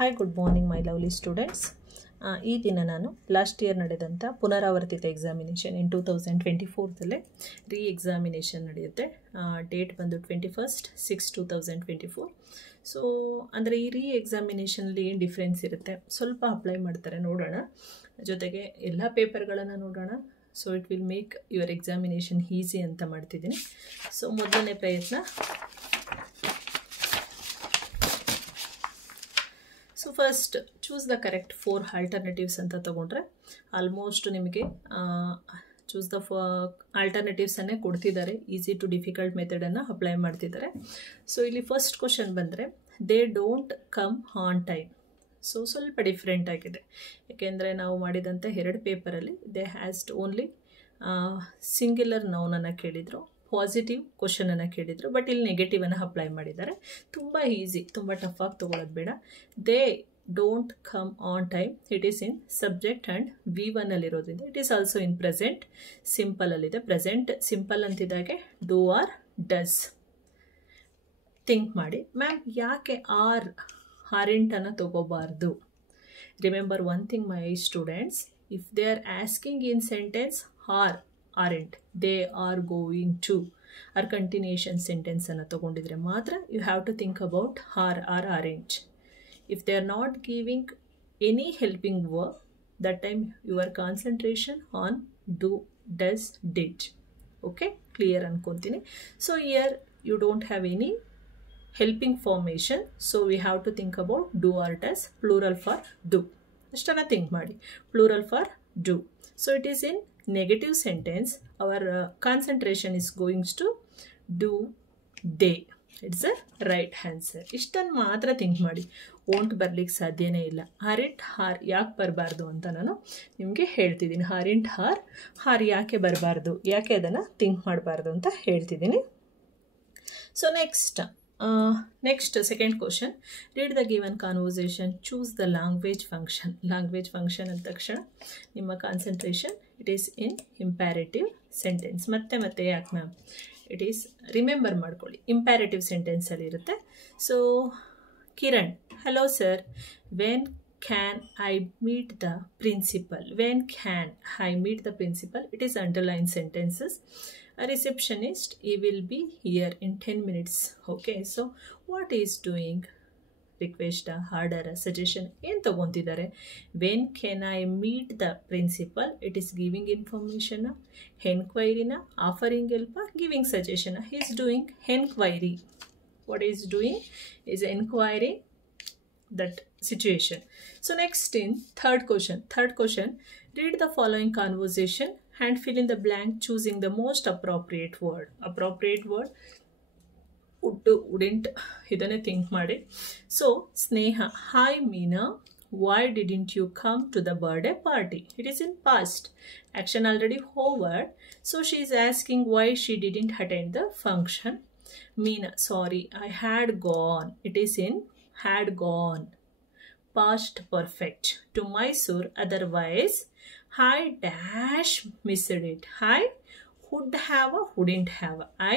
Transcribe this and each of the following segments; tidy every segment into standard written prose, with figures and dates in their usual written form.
Hi, good morning, my lovely students. ಈ ದಿನ ನಾನು ಲಾಸ್ಟ್ ಇಯರ್ ನಡೆದಂಥ ಪುನರಾವರ್ತಿತ ಎಕ್ಸಾಮಿನೇಷನ್ ಇನ್ 2024 ರೀ ಎಕ್ಸಾಮಿನೇಷನ್ ನಡೆಯುತ್ತೆ. ಡೇಟ್ ಬಂದು 21/6/2024. ಸೊ ಅಂದರೆ ಈ ರೀ ಎಕ್ಸಾಮಿನೇಷನಲ್ಲಿ ಏನು ಡಿಫ್ರೆನ್ಸ್ ಇರುತ್ತೆ, ಸ್ವಲ್ಪ ಅಪ್ಲೈ ಮಾಡ್ತಾರೆ ನೋಡೋಣ. ಜೊತೆಗೆ ಎಲ್ಲ ಪೇಪರ್ಗಳನ್ನು ನೋಡೋಣ. So it will make your examination easy ಅಂತ ಮಾಡ್ತಿದ್ದೀನಿ. ಸೊ ಮೊದಲನೇ ಪ್ರಯತ್ನ. So first choose the correct 4 alternatives ಅಂತ ತೊಗೊಂಡ್ರೆ ಆಲ್ಮೋಸ್ಟ್ ನಿಮಗೆ ಚೂಸ್ ದ ಆಲ್ಟರ್ನೇಟಿವ್ಸನ್ನೇ ಕೊಡ್ತಿದ್ದಾರೆ. ಈಸಿ ಟು ಡಿಫಿಕಲ್ಟ್ ಮೆಥಡನ್ನು ಅಪ್ಲೈ ಮಾಡ್ತಿದ್ದಾರೆ. ಸೊ ಇಲ್ಲಿ ಫಸ್ಟ್ ಕ್ವಶನ್ ಬಂದರೆ they don't come on time. So ಸ್ವಲ್ಪ ಡಿಫ್ರೆಂಟ್ ಆಗಿದೆ, ಯಾಕೆಂದರೆ ನಾವು ಮಾಡಿದಂಥ 2 ಪೇಪರಲ್ಲಿ ದೇ ಹ್ಯಾಸ್ ಓನ್ಲಿ ಸಿಂಗ್ಯುಲರ್ ನೌನನ್ನು ಕೇಳಿದರು, ಪಾಸಿಟಿವ್ ಕ್ವಶನನ್ನು ಕೇಳಿದರು. ಬಟ್ ಇಲ್ಲಿ ನೆಗೆಟಿವನ್ನು ಅಪ್ಲೈ ಮಾಡಿದ್ದಾರೆ. ತುಂಬ ಈಸಿ, ತುಂಬ ಟಫ್ ಆಗಿ ತೊಗೊಳ್ಳೋದು ಬೇಡ. They don't come on time, it is in subject and V1 ಅಲ್ಲಿರೋದ್ರಿಂದ it is also in present ಸಿಂಪಲಲ್ಲಿದೆ. ಪ್ರೆಸೆಂಟ್ ಸಿಂಪಲ್ ಅಂತಿದ್ದಾಗೆ ಡೂ ಆರ್ ಡಸ್. ಥಿಂಕ್ ಮಾಡಿ, ಮ್ಯಾಮ್ ಯಾಕೆ ಆರಿಂಟನ್ನು ತಗೋಬಾರ್ದು? Remember one thing my students, if they are asking in sentence aren't, they are going to or continuation sentence ಅನ್ನು ತಗೊಂಡಿದ್ರೆ ಮಾತ್ರ you have to think about are or aren't. If they are not giving any helping verb, that time your concentration on do, does, did. Okay, clear ಅನ್ಕೊಂತೀನಿ. So here you don't have any helping formation, so we have to think about do or does, plural for do. ಅಷ್ಟನ್ನ think ಮಾಡಿ, plural for do. So it is in negative sentence, our concentration is going to do, they. It's a right answer. ಇಷ್ಟನ್ನು ಮಾತ್ರ think ಮಾಡಿ, won't ಬರಲಿಕ್ಕೆ ಸಾಧ್ಯನೇ ಇಲ್ಲ. ಹಾರಿಂಟ್ ಹಾರ್ ಯಾಕೆ ಬರಬಾರ್ದು ಅಂತ ನಾನು ನಿಮಗೆ ಹೇಳ್ತಿದ್ದೀನಿ. ಹಾರಿಂಟ್ ಹಾರ್ ಯಾಕೆ ಬರಬಾರ್ದು, ಯಾಕೆ ಅದನ್ನು ಥಿಂಕ್ ಮಾಡಬಾರ್ದು ಅಂತ ಹೇಳ್ತಿದ್ದೀನಿ. So next second question, read the given conversation, choose the language function. Language function ಅಂದ ತಕ್ಷಣ ನಿಮ್ಮ concentration it is in imperative sentence. ಮತ್ತೆ ಯಾಕೆ ಮ್ಯಾಮ್? ಇಟ್ ಈಸ್ ರಿಮೆಂಬರ್ ಮಾಡ್ಕೊಳ್ಳಿ, ಇಂಪ್ಯಾರೇಟಿವ್ ಸೆಂಟೆನ್ಸಲ್ಲಿ ಇರುತ್ತೆ. So Kiran, hello sir, when can I meet the principal? When can I meet the principal, it is underline sentences. A receptionist, he will be here in 10 minutes. Okay, so what is doing? Request, order, suggestion ಏನು ತಗೊಂತಿದ್ದಾರೆ? When can I meet the principal? It is giving information, enquiry, offering help, giving suggestion. He is doing enquiry. What is doing is inquiring that situation. So next in third question, read the following conversation and fill in the blank choosing the most appropriate word. Appropriate word would, wouldn't, ಇದನ್ನೇ think ಮಾಡಿ. So Sneha, hi Meena, why didn't you come to the birthday party? It is in past, action already over, so she is asking why she didn't attend the function. Meena, sorry, I had gone. It is in had gone, past perfect, to Mysore, otherwise I dash missed it. I would have, wouldn't have. I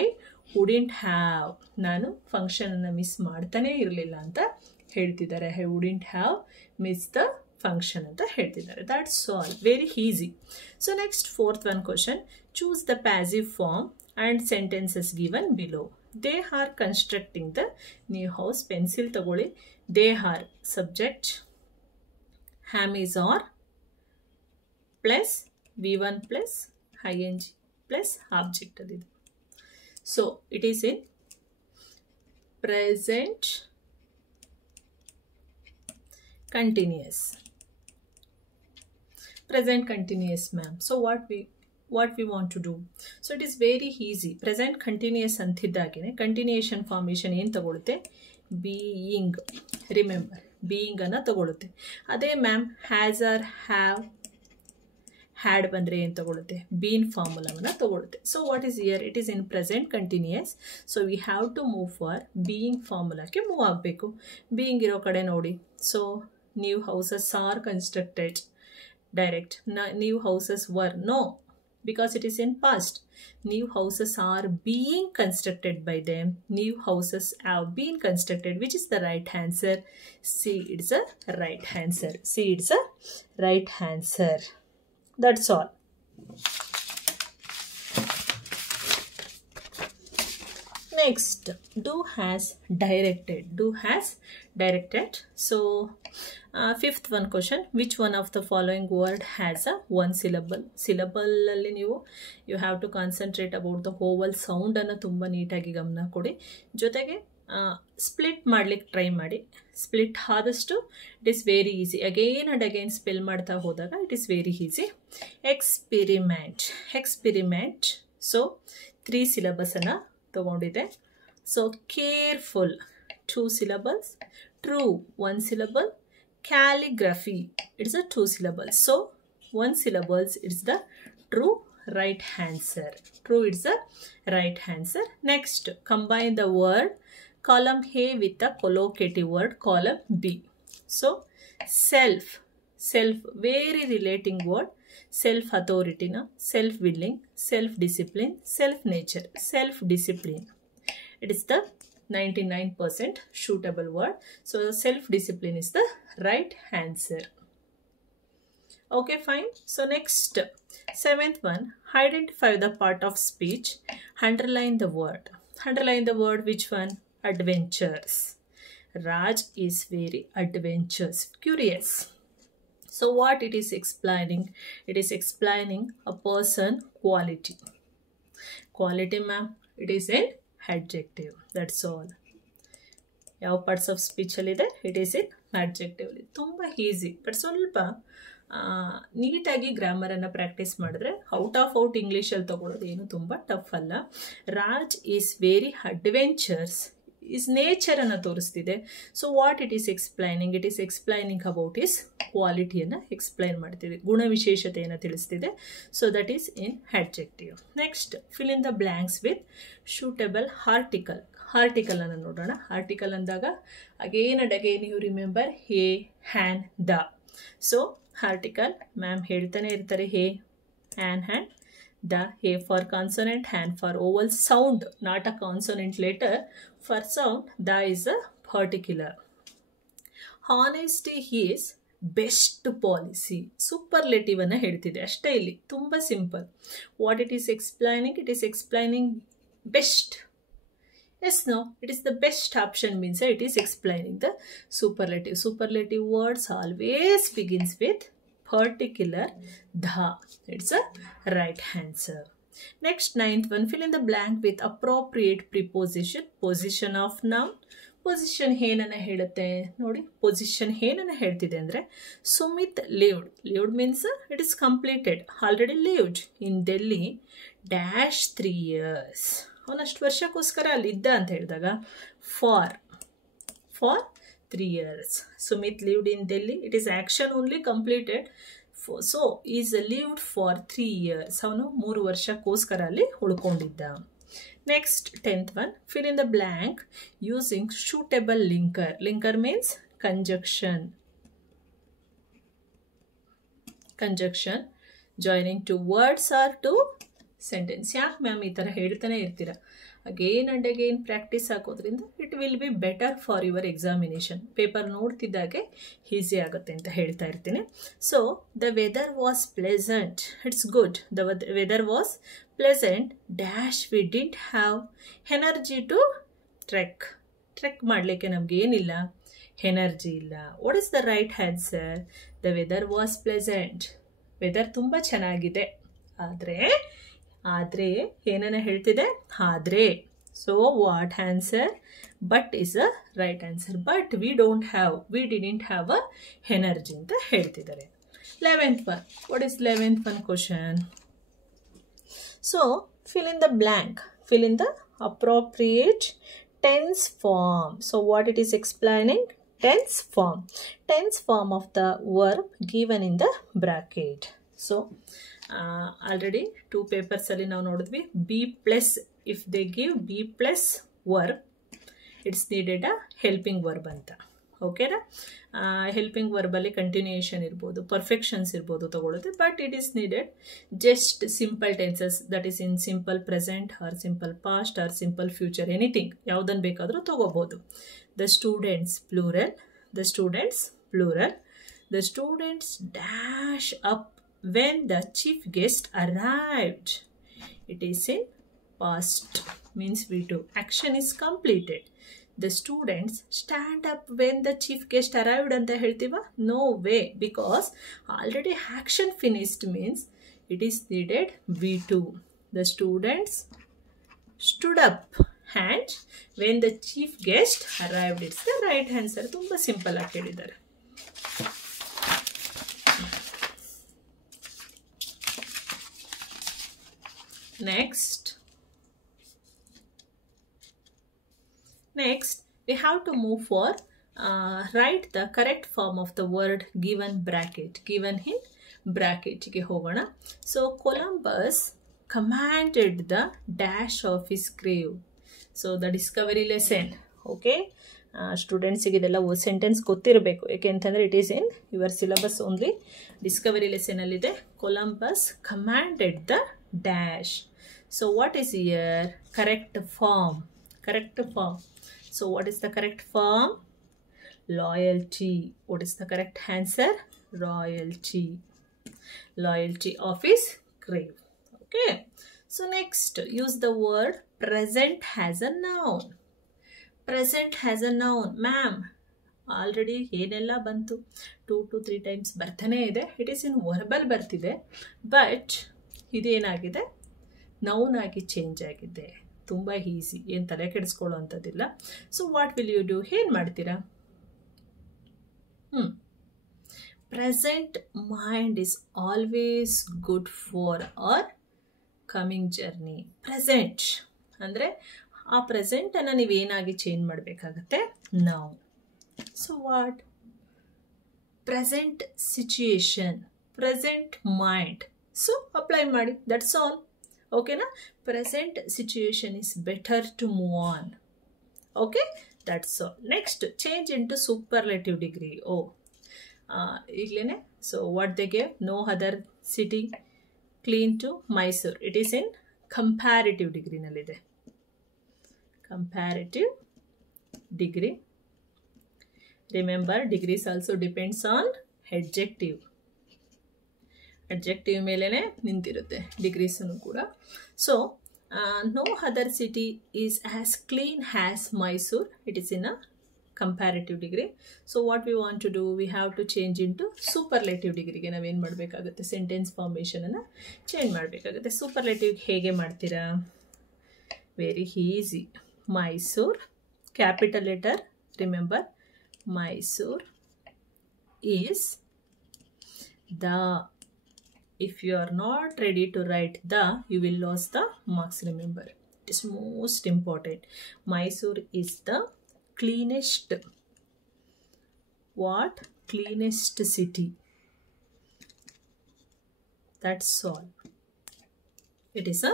wouldn't have. ನಾನು ಫಂಕ್ಷನನ್ನು miss ಮಾಡ್ತಾನೆ ಇರಲಿಲ್ಲ ಅಂತ ಹೇಳ್ತಿದ್ದಾರೆ. I wouldn't have miss the function ಅಂತ ಹೇಳ್ತಿದ್ದಾರೆ. That's all, very easy. So next fourth one question, choose the passive form and sentences given below. They are constructing the new house. Pencil ತಗೊಳ್ಳಿ. They are subject, am is are plus V1 plus ing plus object ಅಲ್ಲಿದೆ. So it is in present continuous. Present continuous ma'am. So what we want to do? So it is very easy. Present continuous ಅಂತಿದ್ದಾಗೇ continuation formation ಏನು ತಗೊಳುತ್ತೆ? Being. Remember, being ಅನ್ನು ತಗೊಳುತ್ತೆ. ಅದೇ ma'am has are have had ಬಂದರೆ ಏನು ತಗೊಳುತ್ತೆ? Been ಫಾರ್ಮುಲಾವನ್ನು ತಗೊಳುತ್ತೆ. So what is here? It is in present continuous. So we have to move for being ಫಾರ್ಮುಲಾಕ್ಕೆ ಮೂವ್ ಆಗಬೇಕು. ಬೀಯಿಂಗ್ ಇರೋ ಕಡೆ ನೋಡಿ. So new houses are constructed, direct. New houses were, no, because it is in past. New houses are being constructed by them. New houses have been constructed. Which is the right answer? C, it's a right answer. C, it's a right answer. That's all. Next, do has directed. Do has directed. So, fifth one question. Which one of the following word has a one syllable? Syllable alli you have to concentrate about the vowel sound anna tumba neatagi gamana kodi. Jotege split ಮಾಡ್ಲಿಕ್ಕೆ try ಮಾಡಿ. Split ಆದಷ್ಟು it is very easy. Again and again spell ಮಾಡ್ತಾ ಹೋದಾಗ it is very easy. Experiment. Experiment. So 3 syllables ಅನ್ನ ತಗೊಂಡಿದೆ. So careful 2 syllables. True 1 syllable. Calligraphy, it's a 2 syllables. So 1 syllables, it's the true right answer. True, it's the right answer. Next, combine the word column A with the collocative word column B. So self, self, very relating word. Self authority, self willing, self discipline, self nature, self discipline. It is the 99% suitable word. So self discipline is the right answer. Okay, fine. So next, 7th one, identify the part of speech. Underline the word. Underline the word. Which one? Adventures. Raj is very adventurous, curious. So what it is explaining? It is explaining a person quality. Quality, ma'am, it is an adjective. That's all. ಯಾವ parts of ಸ್ಪೀಚಲ್ಲಿದೆ? It is in adjective. ತುಂಬ easy, but ಸ್ವಲ್ಪ ನೀಟಾಗಿ ಗ್ರಾಮರನ್ನು practice ಮಾಡಿದ್ರೆ out of out ಇಂಗ್ಲೀಷಲ್ಲಿ ತೊಗೊಳೋದು ಏನು ತುಂಬ ಟಫ್ ಅಲ್ಲ. Raj is very adventures is ನೇಚರನ್ನು ತೋರಿಸ್ತಿದೆ. So what it is explaining? It is explaining about is ಕ್ವಾಲಿಟಿಯನ್ನು ಎಕ್ಸ್ಪ್ಲೈನ್ ಮಾಡ್ತಿದೆ, ಗುಣವಿಶೇಷತೆಯನ್ನು ತಿಳಿಸ್ತಿದೆ. So that is in adjective. Next, fill in the blanks with suitable article. Article ಅನ್ನು ನೋಡೋಣ. ಆರ್ಟಿಕಲ್ ಅಂದಾಗ again and again you remember a, an, the. So article ma'am ಹೇಳ್ತಾನೆ ಇರ್ತಾರೆ, a, an, and, the. A for consonant, an for vowel sound, not a consonant letter. For sound, the is a particular. Honesty is best policy. Superlative ಅನ್ನು ಹೇಳ್ತಿದೆ ಅಷ್ಟೇ. ಇಲ್ಲಿ ತುಂಬ simple. What it is explaining? It is explaining best. Yes, no, it is the best option, means it is explaining the superlative. Superlative words always begins with particular the. It's a right answer. Next, 9th one, fill in the blank with appropriate preposition. Position of noun. Position ಏನನ್ನ ಹೇಳುತ್ತೆ ನೋಡಿ. Position ಏನನ್ನ ಹೇಳ್ತಿದೆ ಅಂದರೆ, Sumit lived. Lived means it is completed, already lived in Delhi dash 3 years. ಅವನಷ್ಟು ವರ್ಷಕ್ಕೋಸ್ಕರ ಅಲ್ಲಿದ್ದ ಅಂತ ಹೇಳಿದಾಗ for 3 years. Sumit lived in Delhi. It is action only completed. So is lived for 3 years. ಅವನು 3 ವರ್ಷಕ್ಕೋಸ್ಕರ ಅಲ್ಲಿ ಉಳ್ಕೊಂಡಿದ್ದ. Next, 10th one, fill in the blank using suitable linker. Linker means conjunction. Conjunction joining two words or two sentence. ಯಾಕೆ ma'am ಈ ಥರ ಹೇಳ್ತಾನೆ ಇರ್ತೀರಾ? Again and again practice ಹಾಕೋದ್ರಿಂದ it will be better for your examination. Paper ನೋಡ್ತಿದ್ದಾಗೆ easy ಆಗುತ್ತೆ ಅಂತ ಹೇಳ್ತಾ ಇರ್ತೀನಿ. So the weather was pleasant. It's good. The weather was pleasant dash we didn't have energy to trek. Trek ಮಾಡಲಿಕ್ಕೆ ನಮ್ಗೆ ಏನಿಲ್ಲ, energy ಇಲ್ಲ. What is the right answer? The weather was pleasant. Weather ತುಂಬ ಚೆನ್ನಾಗಿದೆ. ಆದರೆ ಏನನ್ನ ಹೇಳ್ತಿದೆ? ಆದರೆ. So what answer? But is a right answer. But we didn't have a energy ಅಂತ ಹೇಳ್ತಿದ್ದಾರೆ. 11th one. What is 11th one question? So fill in the blank. Fill in the appropriate tense form. So what it is explaining? Tense form. Tense form of the verb given in the bracket. So already 2 ಪೇಪರ್ಸಲ್ಲಿ ನಾವು ನೋಡಿದ್ವಿ. B plus, if they give B plus verb, it's needed a helping verb ಅಂತ. ಓಕೆನಾ. Helping ವರ್ಬಲ್ಲಿ continuation ಇರ್ಬೋದು, perfections ಇರ್ಬೋದು ತಗೊಳುತ್ತೆ. But it is needed just simple tenses, that is in simple present or simple past or simple future, anything ಯಾವುದನ್ನು ಬೇಕಾದರೂ ತಗೋಬಹುದು. The students plural, the students plural. The students dash up when the chief guest arrived. It is in past, means V2. Action is completed. The students stand up when the chief guest arrived anta heltiva? No way, because already action finished means it is needed V2. The students stood up and when the chief guest arrived. It's the right answer. Tumba simple ಆಗಿ ಹೇಳಿದ್ದಾರೆ. Next, we have to move for write the correct form of the word given bracket. Given in bracket ಗೆ ಹೋಗೋಣ. So Columbus commanded the dash of his grave. So the discovery lesson. Okay. ಸ್ಟೂಡೆಂಟ್ಸಿಗೆ ಇದೆಲ್ಲ sentence ಗೊತ್ತಿರಬೇಕು, ಏಕೆಂತಂದರೆ it is in your syllabus only. Discovery ಲೆಸನಲ್ಲಿದೆ Columbus commanded the dash. So what is here? Correct form. Correct form. So what is the correct form? Loyalty. What is the correct answer? Royalty. Loyalty of his grave. Okay. So next, use the word present as a noun. Present as a noun. Ma'am, already ಏನೆಲ್ಲ ಬಂತು, 2 to 3 times ಬರ್ತಾನೆ ಇದೆ. It is in verbal ಬರ್ತಿದೆ, but ಇದೇನಾಗಿದೆ, noun ಆಗಿ change ಆಗಿದೆ. ತುಂಬ easy, ಏನು ತಲೆ ಕೆಡಿಸ್ಕೊಳ್ಳೋ ಅಂಥದ್ದಿಲ್ಲ. So what will you do? ಏನು ಮಾಡ್ತೀರಾ? Present mind is always good for our coming journey. Present ಅಂದರೆ ಆ ಪ್ರೆಸೆಂಟನ್ನು ನೀವೇನಾಗಿ ಚೇಂಜ್ ಮಾಡಬೇಕಾಗತ್ತೆ? Noun. So what? Present situation, present mind. So apply ಮಾಡಿ, ದಟ್ಸ್ ಆಲ್. ಓಕೆನಾ? Present situation is better to move on. Okay, that's all. Next, change in to superlative degree. ಈಗಲೇ so what they gave? No other city clean to Mysuru. It is in comparative ಡಿಗ್ರಿನಲ್ಲಿದೆ. Comparative degree. Remember, degrees also depends on adjective. Adjective ಮೇಲೆನೆ ನಿಂತಿರುತ್ತೆ ಡಿಗ್ರೀಸನ್ನು ಕೂಡ. So no other city is as clean as Mysore. It is in a comparative degree. So what we want to do? We have to change into superlative degree. ಗೆ ನಾವೇನು ಮಾಡಬೇಕಾಗುತ್ತೆ? Sentence ಫಾರ್ಮೇಷನನ್ನು change ಮಾಡಬೇಕಾಗುತ್ತೆ. Superlative ಹೇಗೆ ಮಾಡ್ತೀರಾ? Very easy. Mysore, capital letter, remember, Mysore is the. If you are not ready to write the, you will lose the marks, remember. It is most important. Mysore is the cleanest. What? Cleanest city. That's all. It is a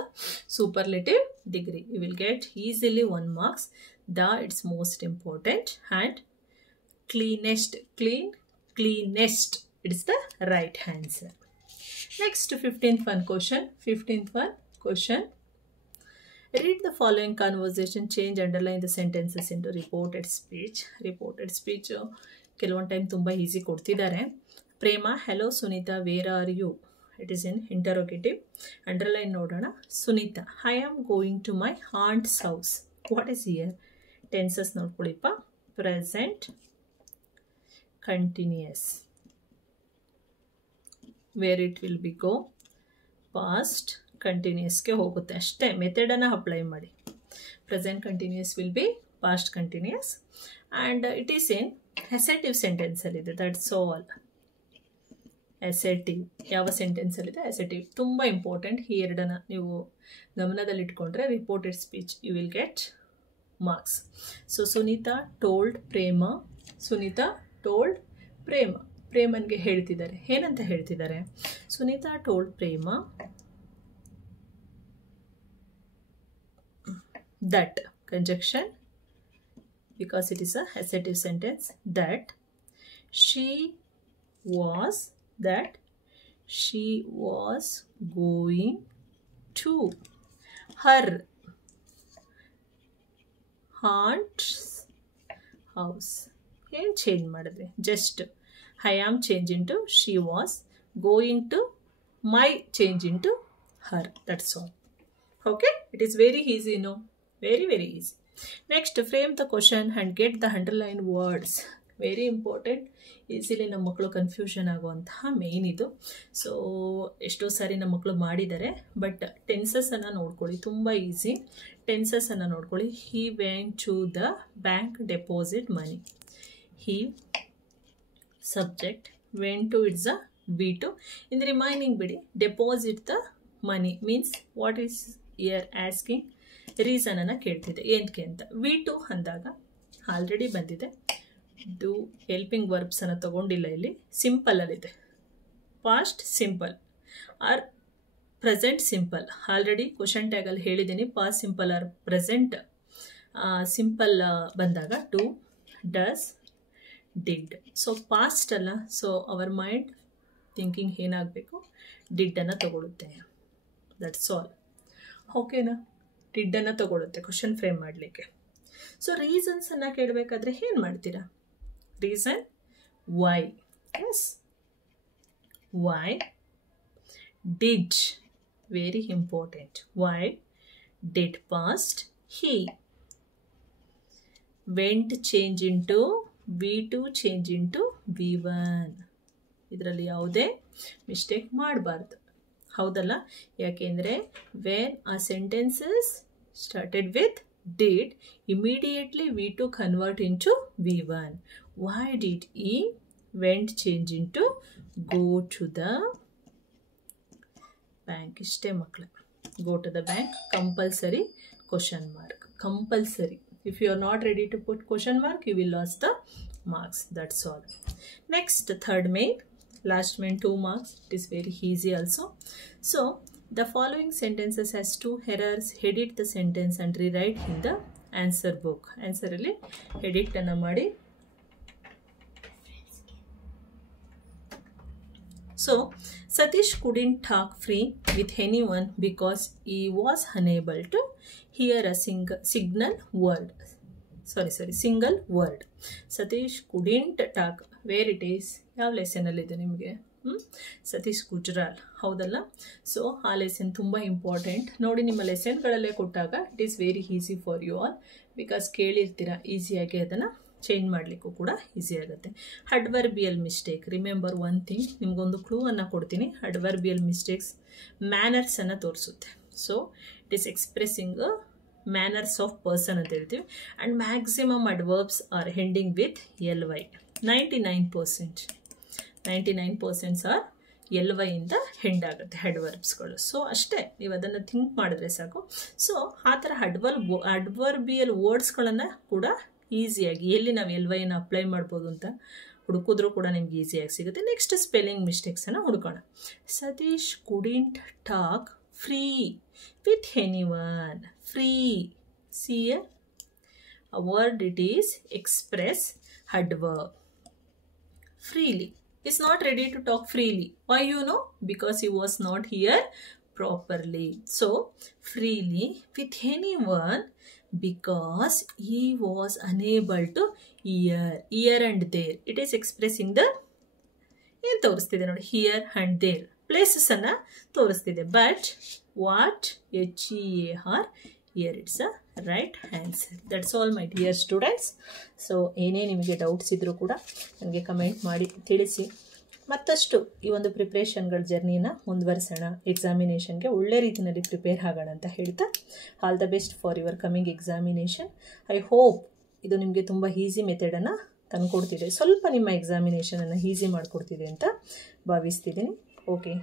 superlative degree. You will get easily 1 marks. The it's most important. And cleanest, cleanest. It is the right answer. Next, 15th one question. 15th one question. Read the following conversation. Change, underline the sentences into reported speech. Reported speech. ಕೆಲವೊಂದು time ತುಂಬ easy ಕೊಡ್ತಿದ್ದಾರೆ. ಪ್ರೇಮ, hello Sunita, where are you? It is in interrogative. Underline ನೋಡೋಣ. Sunita, I am going to my aunt's house. What is here? Tenses ನೋಡ್ಕೊಳ್ಳಿಪ್ಪ. Present continuous. Where it will be go? Past continuous ಗೆ ಹೋಗುತ್ತೆ ಅಷ್ಟೇ. ಮೆಥಡನ್ನು apply ಮಾಡಿ. Present continuous will be past continuous. And it is in assertive sentence ಅಲ್ಲಿದೆ. That's all. ಅಸೆಟಿವ್ ಯಾವ ಸೆಂಟೆನ್ಸಲ್ಲಿದೆ? ಅಸೆಟಿವ್. ತುಂಬ important. ಈ ಎರಡನ್ನು ನೀವು ಗಮನದಲ್ಲಿಟ್ಕೊಂಡ್ರೆ reported speech you will get marks. So Sunita told Prema. Sunita told Prema. ಪ್ರೇಮನ್ಗೆ ಹೇಳ್ತಿದ್ದಾರೆ. ಏನಂತ ಹೇಳ್ತಿದ್ದಾರೆ? Sunita told Prema that conjunction because it is a assertive sentence. That she was going to her aunt's house. ಏನು ಚೇಂಜ್ ಮಾಡಿದ್ರೆ just I am change into she was, going to my change into her. That's all. Okay, it is very easy, no? Very, very easy. Next, frame the question and get the underlined words. Very important. Easily ನಮ್ಮ ಮಕ್ಕಳು confusion ಆಗುವಂತಹ main ಇದು. So ಎಷ್ಟೋ ಸಾರಿ ನಮ್ಮ ಮಕ್ಕಳು ಮಾಡಿದ್ದಾರೆ, but ಟೆನ್ಸಸ್ಸನ್ನು ನೋಡ್ಕೊಳ್ಳಿ, ತುಂಬ ಈಸಿ. ಟೆನ್ಸಸ್ಸನ್ನು ನೋಡ್ಕೊಳ್ಳಿ. He went to the bank deposit money. He subject, went to, it's a V2. In the remaining bidi, deposit the money means what is here asking, reason anna keltide entke anta. V2 andaga already bandide. Do helping verbs anna tagondilla illi, simple alide, past simple or present simple. Already question tag alli helidini past simple or present simple bandaga do, does, did. So past alla, so our mind thinking ಏನಾಗಬೇಕು, did ಅನ್ನು ತಗೊಳುತ್ತೆ. That's all. ಓಕೆನಾ? Did ಅನ್ನು ತಗೊಳುತ್ತೆ question frame ಮಾಡಲಿಕ್ಕೆ. So reasons ಅನ್ನು ಕೇಳಬೇಕಾದ್ರೆ ಏನು ಮಾಡ್ತೀರಾ? Reason why. Yes, why. Did, very important. Why did past. He went change into V2 change into V1. ಇದರಲ್ಲಿ ಯಾವುದೇ ಮಿಸ್ಟೇಕ್ ಮಾಡಬಾರ್ದು, ಹೌದಲ್ಲ? ಯಾಕೆಂದರೆ ವೆನ್ ಆ sentences started with did, immediately V2 convert into V1. Why did he went change into go to the bank. ಇಷ್ಟೇ ಮಕ್ಕಳು. Go to the bank compulsory question mark, compulsory. If you are not ready to put question mark, you will lose the marks. That's all. Next, third main, last main 2 marks. It is very easy also. So, the following sentences has 2 errors. Edit the sentence and rewrite in the answer book. Answer alli edit anna ಮಾಡಿ. So, Satish couldn't talk free with anyone because he was unable to hear a single word. Satish couldn't talk. Where it is? ಯಾವ lesson ಅಲ್ಲಿ ಇದೆ ನಿಮಗೆ? ಸತೀಶ್ ಗುಜ್ರಾಲ್, ಹೌದಲ್ಲ? So ಆ lesson ತುಂಬ important. ನೋಡಿ, ನಿಮ್ಮ ಲೆಸನ್ಗಳಲ್ಲೇ ಕೊಟ್ಟಾಗ it is very easy for you all, because ಕೇಳಿರ್ತೀರ, ಈಸಿಯಾಗಿ ಅದನ್ನು ಚೇಂಜ್ ಮಾಡಲಿಕ್ಕೂ ಕೂಡ ಈಸಿ ಆಗುತ್ತೆ. Adverbial mistake, remember one thing, ನಿಮಗೊಂದು ಕ್ಲೂ ಅನ್ನು ಕೊಡ್ತೀನಿ. ಅಡ್ವರ್ಬಿಯಲ್ ಮಿಸ್ಟೇಕ್ಸ್ ಮ್ಯಾನರ್ಸನ್ನು ತೋರಿಸುತ್ತೆ. So it is expressing manners of person ಅಂತ ಹೇಳ್ತೀವಿ. And maximum adverbs are ending with LY. 99% are LY ಇಂದ ಹೆಂಡ್ ಆಗುತ್ತೆ ಅಡ್ವರ್ಬ್ಸ್ಗಳು. ಸೊ ಅಷ್ಟೇ, ನೀವು ಅದನ್ನು ಥಿಂಕ್ ಮಾಡಿದ್ರೆ ಸಾಕು. ಸೊ ಆ ಥರ ಅಡ್ವರ್ಬಿಯಲ್ ವರ್ಡ್ಸ್ಗಳನ್ನು ಕೂಡ ಈಸಿಯಾಗಿ ಎಲ್ಲಿ ನಾವು LYನ ಅಪ್ಲೈ ಮಾಡ್ಬೋದು ಅಂತ ಹುಡುಕಿದ್ರೂ ಕೂಡ ನಿಮ್ಗೆ ಈಸಿಯಾಗಿ ಸಿಗುತ್ತೆ. ನೆಕ್ಸ್ಟ್ ಸ್ಪೆಲ್ಲಿಂಗ್ ಮಿಸ್ಟೇಕ್ಸನ್ನು ಹುಡುಕೋಣ. Satish couldn't talk free with anyone. Free, see a word, it is express adverb. Freely is not ready to talk freely. Why you know? Because he was not here properly. So freely with anyone because he was unable to hear. Here and there, it is expressing the ಏನು ತೋರಿಸ್ತಿದೆ ನೋಡಿ, here and there places ಅನ್ನ ತೋರಿಸ್ತಿದೆ. But what HEAR, here it's a right answer. That's all my dear students. So ಏನೇ ನಿಮಗೆ doubts ಇದ್ರೂ ಕೂಡ ನನಗೆ comment ಮಾಡಿ ತಿಳಿಸಿ. ಮತ್ತಷ್ಟು ಈ ಒಂದು ಪ್ರಿಪ್ರೇಷನ್ಗಳ ಜರ್ನಿನ ಮುಂದುವರಿಸೋಣ. ಎಕ್ಸಾಮಿನೇಷನ್ಗೆ ಒಳ್ಳೆ ರೀತಿಯಲ್ಲಿ ಪ್ರಿಪೇರ್ ಆಗೋಣ ಅಂತ ಹೇಳ್ತಾ, all the best for your coming examination. I hope ಇದು ನಿಮಗೆ ತುಂಬ ಈಸಿ ಮೆಥಡನ್ನು ತಂದುಕೊಡ್ತಿದೆ, ಸ್ವಲ್ಪ ನಿಮ್ಮ ಎಕ್ಸಾಮಿನೇಷನನ್ನು ಈಸಿ ಮಾಡಿಕೊಡ್ತಿದೆ ಅಂತ ಭಾವಿಸ್ತಿದ್ದೀನಿ. ಓಕೆ.